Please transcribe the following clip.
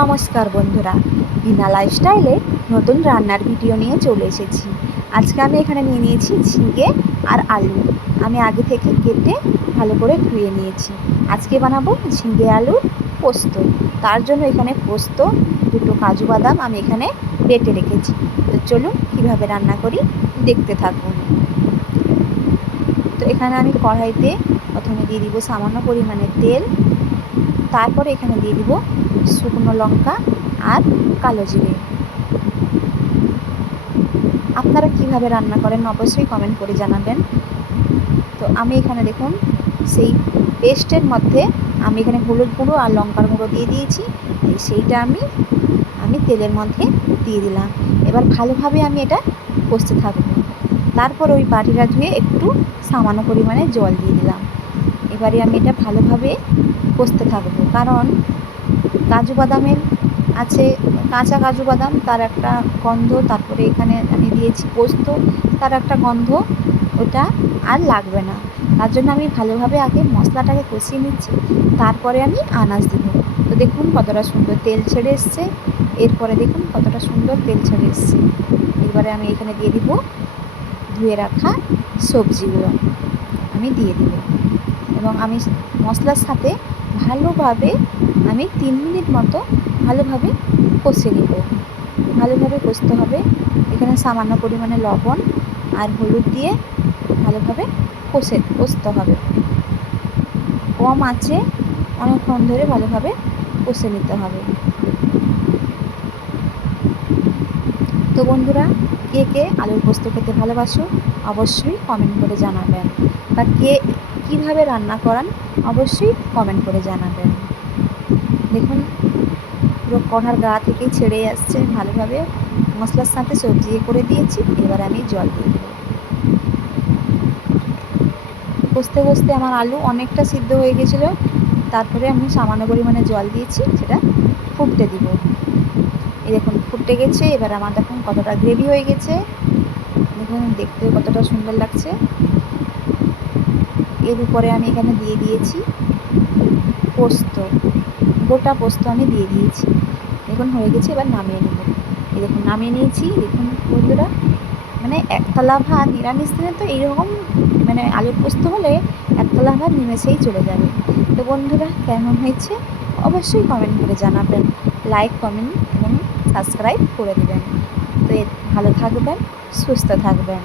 নমস্কার বন্ধুরা। বিনা লাইফস্টাইলে নতুন রান্নার ভিডিও নিয়ে চলে এসেছি। আজকে আমি এখানে নিয়ে নিয়েছি ঝিঙে আর আলু। আমি আগে থেকে কেটে ভালো করে ধুয়ে নিয়েছি। আজকে বানাবো ঝিঙে আলুর পোস্ত। তার জন্য এখানে পোস্ত, দুটো কাজু বাদাম আমি এখানে বেটে রেখেছি। তো চলুন কীভাবে রান্না করি দেখতে থাকুন। তো এখানে আমি কড়াইতে প্রথমে দিয়ে দিব সামান্য পরিমাণে তেল তারপরে এখানে দিয়ে দিব শুকনো লঙ্কা আর কালো জিরে। আপনারা কীভাবে রান্না করেন অবশ্যই কমেন্ট করে জানাবেন। তো আমি এখানে দেখুন, সেই পেস্টের মধ্যে আমি এখানে হলুদ গুঁড়ো আর লঙ্কার গুঁড়ো দিয়ে দিয়েছি। সেইটা আমি আমি তেলের মধ্যে দিয়ে দিলাম। এবার ভালোভাবে আমি এটা কষতে থাকব। তারপর ওই বাটিটা ধুয়ে একটু সামান্য পরিমাণে জল দিয়ে দিলাম। এবারে আমি এটা ভালোভাবে কষতে থাকব। কারণ কাজু বাদামের আছে, কাঁচা কাজু বাদাম, তার একটা গন্ধ, তারপরে এখানে আমি দিয়েছি পোস্ত, তার একটা গন্ধ, ওটা আর লাগবে না। তার জন্য আমি ভালোভাবে আগে মশলাটাকে কষিয়ে নিচ্ছি, তারপরে আমি আনাজ দেবো। তো দেখুন কতটা সুন্দর তেল ছেড়ে এসছে, এরপরে দেখুন কতটা সুন্দর তেল ছেড়ে এসছে। এবারে আমি এখানে দিয়ে দিব ধুয়ে রাখা সবজিগুলো, আমি দিয়ে দিব। এবং আমি মশলার সাথে ভালোভাবে আমি তিন মিনিট মতো ভালোভাবে কষে নেব। ভালোভাবে কষতে হবে। এখানে সামান্য পরিমাণে লবণ আর হলুদ দিয়ে ভালোভাবে কষে, কষতে হবে। কম আছে অনেকক্ষণ ধরে ভালোভাবে কষে নিতে হবে। তো বন্ধুরা, কে কে আলুর পোস্ত খেতে ভালোবাসো অবশ্যই কমেন্ট করে জানাবেন। বা কে কীভাবে রান্না করান অবশ্যই কমেন্ট করে জানাবেন। দেখুন, পুরো কড়ার গা থেকেই ছেড়ে আসছে ভালোভাবে। মশলার সাথে সবজি করে দিয়েছি, এবার আমি জল দিয়ে দেবো। কষতে কষতে আমার আলু অনেকটা সিদ্ধ হয়ে গেছিল, তারপরে আমি সামান্য পরিমাণে জল দিয়েছি, সেটা ফুটতে দিব। এই দেখুন ফুটে গেছে, এবার আমার দেখুন কতটা গ্রেভি হয়ে গেছে। দেখুন দেখতে কতটা সুন্দর লাগছে। এর উপরে আমি এখানে দিয়ে দিয়েছি পোস্ত, গোটা পোস্ত আমি দিয়ে দিয়েছি। দেখুন, হয়ে গেছে, এবার নামিয়ে নেব। এই দেখুন, নামিয়ে নিয়েছি। দেখুন, বন্ধুরা মানে একতলা ভাত, নিরামিষ দিনে তো এইরকম মানে আলুর পোস্ত হলে একতলা ভাত নিমেষেই চলে যাবে। তো বন্ধুরা, কেমন হয়েছে? অবশ্যই কমেন্ট করে জানাবেন। লাইক কমেন্ট এবং সাবস্ক্রাইব করে দেবেন। তো ভালো থাকবেন সুস্থ থাকবেন।